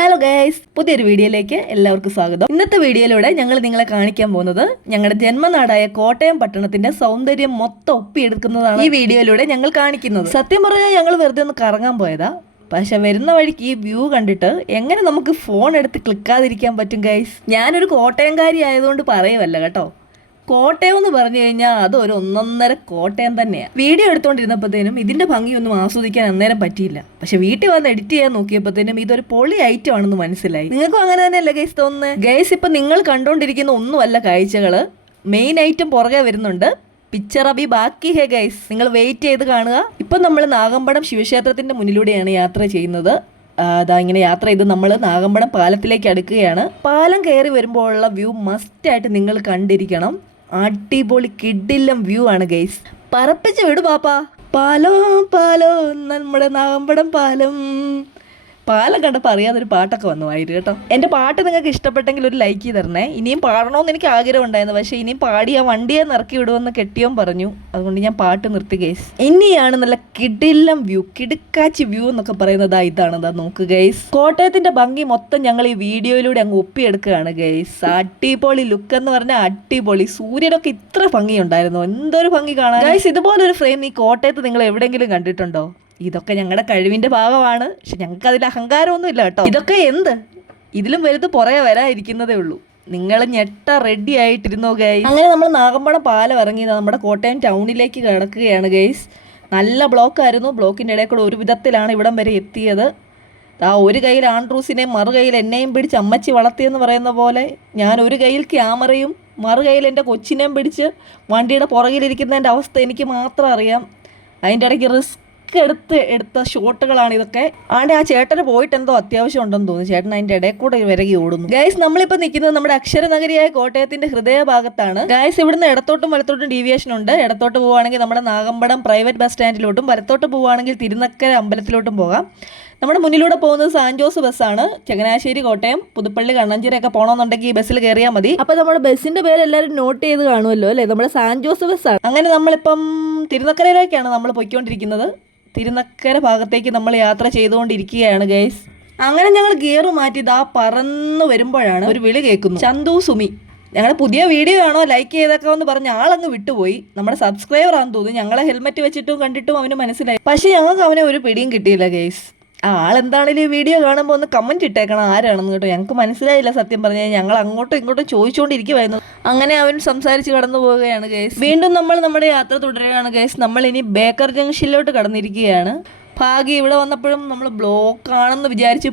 Hello guys, പുതിയൊരു വീഡിയോയിലേക്ക് എല്ലാവർക്കും സ്വാഗതം. ഇന്നത്തെ വീഡിയോയിലൂടെ ഞങ്ങൾ നിങ്ങളെ കാണിക്കാൻ പോകുന്നത് ഞങ്ങളുടെ ജന്മനാടായ കോട്ടയം പട്ടണത്തിന്റെ സൗന്ദര്യം മൊത്തം ഒപ്പിയെടുക്കുന്നതാണ് ഈ വീഡിയോയിലൂടെ ഞങ്ങൾ കാണിക്കുന്നത്. സത്യം പറഞ്ഞാൽ ഞങ്ങൾ വെറുതെ ഒന്ന് കറങ്ങാൻ പോയതാ. പക്ഷെ വരുന്ന വഴിക്ക് ഈ വ്യൂ കണ്ടിട്ട് എങ്ങനെ നമുക്ക് ഫോൺ എടുത്ത് ക്ലിക്കാതിരിക്കാൻ പറ്റും ഗൈസ്? ഞാനൊരു കോട്ടയംകാരി ആയതുകൊണ്ട് പറയുമല്ല കേട്ടോ. കോട്ടയം എന്ന് പറഞ്ഞു കഴിഞ്ഞാൽ അത് ഒരു ഒന്നൊന്നര കോട്ടയം തന്നെയാണ്. വീഡിയോ എടുത്തുകൊണ്ടിരുന്നപ്പോഴത്തേനും ഇതിന്റെ ഭംഗിയൊന്നും ആസ്വദിക്കാൻ അന്നേരം പറ്റിയില്ല. പക്ഷെ വീട്ടിൽ വന്ന് എഡിറ്റ് ചെയ്യാൻ നോക്കിയപ്പോഴത്തേനും ഇതൊരു പൊളി ഐറ്റം ആണെന്ന് മനസ്സിലായി. നിങ്ങൾക്കും അങ്ങനെ തന്നെയല്ലേ ഗൈസ് തോന്നുന്നത്? ഗൈസ് ഇപ്പൊ നിങ്ങൾ കണ്ടുകൊണ്ടിരിക്കുന്ന ഒന്നുമല്ല കാഴ്ചകള്, മെയിൻ ഐറ്റം പുറകെ വരുന്നുണ്ട്. പിക്ചർ അഭി ബാക്കി ഹേ ഗൈസ്, നിങ്ങൾ വെയിറ്റ് ചെയ്ത് കാണുക. ഇപ്പൊ നമ്മൾ നാഗമ്പടം ശിവക്ഷേത്രത്തിന്റെ മുന്നിലൂടെയാണ് യാത്ര ചെയ്യുന്നത്. അതാ ഇങ്ങനെ യാത്ര ചെയ്ത് നമ്മൾ നാഗമ്പടം പാലത്തിലേക്ക് അടുക്കുകയാണ്. പാലം കയറി വരുമ്പോഴുള്ള വ്യൂ മസ്റ്റായിട്ട് നിങ്ങൾ കണ്ടിരിക്കണം. അടിപൊളി കിഡിലം വ്യൂ ആണ് ഗൈസ്. പറപ്പിച്ച് വിടു പാപ്പാ. പാലോ പാലോ നമ്മുടെ നാഗമ്പടം പാലം. പാലം കണ്ടപ്പോൾ അറിയാതൊരു പാട്ടൊക്കെ വന്നു ആയിരുന്നു കേട്ടോ. എൻ്റെ പാട്ട് നിങ്ങൾക്ക് ഇഷ്ടപ്പെട്ടെങ്കിൽ ഒരു ലൈക്ക് ചെയ്ത് തരണേ. ഇനിയും പാടണമെന്ന് എനിക്ക് ആഗ്രഹം ഉണ്ടായിരുന്നു. പക്ഷേ ഇനിയും പാടി ആ വണ്ടിയെ നിറക്കി വിടുമെന്ന് കെട്ടിയോൻ പറഞ്ഞു. അതുകൊണ്ട് ഞാൻ പാട്ട് നിർത്തി ഗൈസ്. ഇനിയാണ് നല്ല കിടിലം വ്യൂ, കിടുക്കാച്ചി വ്യൂ എന്നൊക്കെ പറയുന്നത് ഇതാണ്. നോക്ക് ഗൈസ്, കോട്ടയത്തിന്റെ ഭംഗി മൊത്തം ഞങ്ങൾ ഈ വീഡിയോയിലൂടെ അങ്ങ് ഒപ്പിയെടുക്കുകയാണ് ഗൈസ്. അടിപൊളി ലുക്ക് എന്ന് പറഞ്ഞാൽ അടിപൊളി. സൂര്യനൊക്കെ ഇത്ര ഭംഗി ഉണ്ടായിരുന്നു, എന്തൊരു ഭംഗി കാണാൻ ഗൈസ്. ഇതുപോലൊരു ഫ്രെയിം ഈ കോട്ടയത്ത് നിങ്ങൾ എവിടെയെങ്കിലും കണ്ടിട്ടുണ്ടോ? ഇതൊക്കെ ഞങ്ങളുടെ കഴിവിന്റെ ഭാഗമാണ്. പക്ഷെ ഞങ്ങൾക്ക് അതിൽ അഹങ്കാരമൊന്നും ഇല്ല കേട്ടോ. ഇതൊക്കെ എന്ത്, ഇതിലും വലുത് പുറകെ വരാതിരിക്കുന്നതേ ഉള്ളൂ. നിങ്ങൾ ഞെട്ട റെഡി ആയിട്ടിരുന്നോ ഗൈസ്. അങ്ങനെ നമ്മൾ നാഗമ്പടം പാലം ഇറങ്ങിയത് നമ്മുടെ കോട്ടയം ടൗണിലേക്ക് കിടക്കുകയാണ് ഗൈസ്. നല്ല ബ്ലോക്കായിരുന്നു. ബ്ലോക്കിൻ്റെ ഇടയിൽ കൂടെ ഒരു വിധത്തിലാണ് ഇവിടം വരെ എത്തിയത്. ഒരു കയ്യിൽ ആൻഡ്രൂസിനെയും മറു കയ്യിൽ എന്നെയും പിടിച്ച് അമ്മച്ചി വളർത്തിയെന്ന് പറയുന്ന പോലെ ഞാൻ ഒരു കയ്യിൽ ക്യാമറയും മറു കയ്യിൽ എൻ്റെ കൊച്ചിനെയും പിടിച്ച് വണ്ടിയുടെ പുറകിലിരിക്കുന്നതിൻ്റെ അവസ്ഥ എനിക്ക് മാത്രം അറിയാം. അതിൻ്റെ ഇടയ്ക്ക് റിസ്ക് എടുത്ത ഷോട്ടുകളാണ് ഇതൊക്കെ. ആ ചേട്ടന് പോയിട്ട് എന്തോ അത്യാവശ്യം ഉണ്ടെന്ന് തോന്നുന്നു. ചേട്ടൻ അതിന്റെ ഇടയിൽ കൂടെ വിരകി ഓടുന്നു ഗൈസ്. നമ്മളിപ്പോൾ നിൽക്കുന്നത് നമ്മുടെ അക്ഷരനഗരിയായ കോട്ടയത്തിന്റെ ഹൃദയഭാഗത്താണ് ഗൈസ്. ഇവിടുന്ന് ഇടത്തോട്ടും വലത്തോട്ടും ഡീവിയേഷൻ ഉണ്ട്. ഇടത്തോട്ട് പോവുകയാണെങ്കിൽ നമ്മുടെ നാഗമ്പടം പ്രൈവറ്റ് ബസ് സ്റ്റാൻഡിലോട്ടും, വലത്തോട്ട് പോവുകയാണെങ്കിൽ തിരുനക്കര അമ്പലത്തിലോട്ടും പോകാം. നമ്മുടെ മുന്നിലൂടെ പോകുന്നത് സാൻജോസ് ബസ്സാണ്. ചങ്ങനാശ്ശേരി, കോട്ടയം, പുതുപ്പള്ളി, കണ്ണഞ്ചേരി ഒക്കെ പോകണമെന്നുണ്ടെങ്കിൽ ഈ ബസ്സിൽ കയറിയാൽ മതി. അപ്പോൾ നമ്മുടെ ബസ്സിന്റെ പേര് എല്ലാവരും നോട്ട് ചെയ്ത് കാണുമല്ലോ അല്ലേ? നമ്മുടെ സാൻജോസ് ബസ്സാണ്. അങ്ങനെ നമ്മളിപ്പം തിരുനക്കരയിലേക്കാണ് നമ്മൾ പോയിക്കൊണ്ടിരിക്കുന്നത്. തിരുനക്കര ഭാഗത്തേക്ക് നമ്മൾ യാത്ര ചെയ്തുകൊണ്ടിരിക്കുകയാണ് ഗൈസ്. അങ്ങനെ ഞങ്ങൾ ഗിയർ മാറ്റി പറന്ന് വരുമ്പോഴാണ് ഒരു വിളി കേൾക്കുന്നു. ചന്തു സുമി, ഞങ്ങളുടെ പുതിയ വീഡിയോ ആണോ, ലൈക്ക് ചെയ്തേക്കാമെന്ന് പറഞ്ഞ ആളങ്ങ് വിട്ടുപോയി. നമ്മുടെ സബ്സ്ക്രൈബർ ആണെന്ന് തോന്നുന്നു. ഞങ്ങളെ ഹെൽമെറ്റ് വെച്ചിട്ടും കണ്ടിട്ടും അവന് മനസ്സിലായി. പക്ഷെ ഞങ്ങൾക്ക് അവനെ ഒരു പിടിയും കിട്ടിയില്ല ഗൈസ്. ആളെന്താണെങ്കിലും ഈ വീഡിയോ കാണുമ്പോൾ ഒന്ന് കമൻറ്റ് ഇട്ടേക്കണം ആരാണെന്ന് കേട്ടോ. ഞങ്ങൾക്ക് മനസ്സിലായില്ല സത്യം പറഞ്ഞാൽ. ഞങ്ങൾ അങ്ങോട്ടും ഇങ്ങോട്ടും ചോദിച്ചുകൊണ്ടിരിക്കുമായിരുന്നു. അങ്ങനെ അവൻ സംസാരിച്ച് കടന്നു പോവുകയാണ് ഗൈസ്. വീണ്ടും നമ്മൾ നമ്മുടെ യാത്ര തുടരുകയാണ് ഗൈസ്. നമ്മൾ ഇനി ബേക്കർ ജംഗ്ഷനിലോട്ട് കടന്നിരിക്കുകയാണ്. ഭാഗ്യം ഇവിടെ വന്നപ്പോഴും നമ്മൾ ബ്ലോക്ക് ആണെന്ന്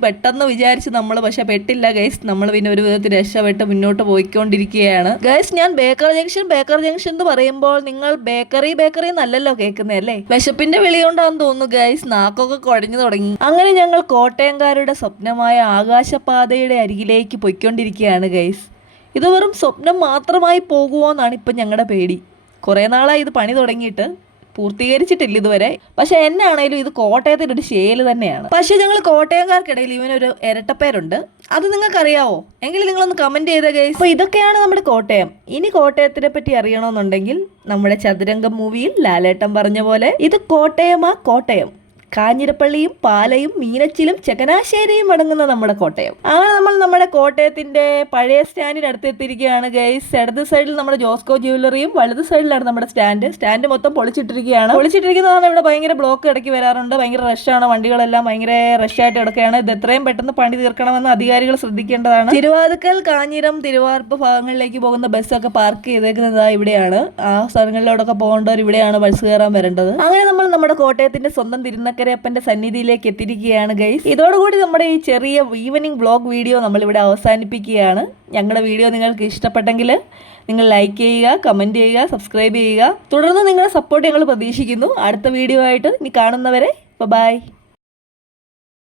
പെട്ടെന്ന് വിചാരിച്ച് നമ്മൾ, പക്ഷെ പെട്ടില്ല ഗൈസ്. നമ്മൾ പിന്നെ ഒരു വിധത്തിൽ രക്ഷപ്പെട്ട് മുന്നോട്ട് പോയിക്കൊണ്ടിരിക്കുകയാണ് ഗൈസ്. ഞാൻ ബേക്കർ ജംഗ്ഷൻ എന്ന് പറയുമ്പോൾ നിങ്ങൾ ബേക്കറി എന്നല്ലല്ലോ കേൾക്കുന്നേ അല്ലേ? വിശപ്പിന്റെ വിളി കൊണ്ടാന്ന് തോന്നുന്നു ഗൈസ്. നാക്കൊക്കെ കുഴഞ്ഞു തുടങ്ങി. അങ്ങനെ ഞങ്ങൾ കോട്ടയംകാരുടെ സ്വപ്നമായ ആകാശപാതയുടെ അരികിലേക്ക് പോയിക്കൊണ്ടിരിക്കുകയാണ് ഗൈസ്. ഇത് വെറും സ്വപ്നം മാത്രമായി പോകുമോ എന്നാണ് ഇപ്പം ഞങ്ങളുടെ പേടി. കുറേ നാളായി ഇത് പണി തുടങ്ങിയിട്ട്, പൂർത്തീകരിച്ചിട്ടില്ല ഇതുവരെ. പക്ഷെ എന്നാണേലും ഇത് കോട്ടയത്തിൻ്റെ ഒരു ശേല് തന്നെയാണ്. പക്ഷെ ഞങ്ങൾ കോട്ടയംകാർക്കിടയിൽ ഇവനൊരു ഇരട്ടപ്പേരുണ്ട്. അത് നിങ്ങൾക്കറിയാവോ? എങ്കിലും നിങ്ങളൊന്ന് കമൻറ്റ് ചെയ്ത ഗൈസ്. അപ്പോൾ ഇതൊക്കെയാണ് നമ്മുടെ കോട്ടയം. ഇനി കോട്ടയത്തിനെ പറ്റി അറിയണമെന്നുണ്ടെങ്കിൽ നമ്മുടെ ചതുരംഗം മൂവിയിൽ ലാലേട്ടൻ പറഞ്ഞ പോലെ ഇത് കോട്ടയമാ കോട്ടയം. കാഞ്ഞിരപ്പള്ളിയും പാലയും മീനച്ചിലും ചങ്ങനാശ്ശേരിയും അടങ്ങുന്ന നമ്മുടെ കോട്ടയം. അങ്ങനെ നമ്മൾ നമ്മുടെ കോട്ടയത്തിന്റെ പഴയ സ്റ്റാൻഡിനടുത്ത് എത്തിയിരിക്കുകയാണ് ഗൈസ്. ഇടത് സൈഡിൽ നമ്മുടെ ജോസ്കോ ജ്വല്ലറിയും വലത് സൈഡിലാണ് നമ്മുടെ സ്റ്റാൻഡ് മൊത്തം പൊളിച്ചിട്ടിരിക്കുന്നതാണ്. ഇവിടെ ഭയങ്കര ബ്ലോക്ക് ഇടയ്ക്ക് വരാറുണ്ട്. ഭയങ്കര റഷാണ്. വണ്ടികളെല്ലാം ഭയങ്കര റഷായിട്ട് കിടക്കുകയാണ്. ഇത് എത്രയും പെട്ടെന്ന് പണി തീർക്കണമെന്ന് അധികാരികൾ ശ്രദ്ധിക്കേണ്ടതാണ്. തിരുവാതുക്കൽ, കാഞ്ഞിരം, തിരുവാർപ്പ് ഭാഗങ്ങളിലേക്ക് പോകുന്ന ബസ്സൊക്കെ പാർക്ക് ചെയ്തേക്കുന്നത് ഇവിടെയാണ്. ആ സ്ഥലങ്ങളിലോടൊക്കെ പോകേണ്ടവർ ഇവിടെയാണ് ബസ് കയറാൻ വരേണ്ടത്. അങ്ങനെ നമ്മൾ നമ്മുടെ കോട്ടയത്തിന്റെ സ്വന്തം തിരുനക്കരയപ്പന്റെ സന്നിധിയിലേക്ക് എത്തിയിരിക്കുകയാണ് ഗൈസ്. ഇതോടുകൂടി നമ്മുടെ ഈ ചെറിയ ഈവനിങ് വ്ലോഗ് വീഡിയോ നമ്മളിവിടെ അവസാനിപ്പിക്കുകയാണ്. ഞങ്ങളുടെ വീഡിയോ നിങ്ങൾക്ക് ഇഷ്ടപ്പെട്ടെങ്കിൽ നിങ്ങൾ ലൈക്ക് ചെയ്യുക, കമൻറ്റ് ചെയ്യുക, സബ്സ്ക്രൈബ് ചെയ്യുക. തുടർന്ന് നിങ്ങളുടെ സപ്പോർട്ട് ഞങ്ങൾ പ്രതീക്ഷിക്കുന്നു. അടുത്ത വീഡിയോ ആയിട്ട് ഇനി കാണുന്നവരെ ബൈ.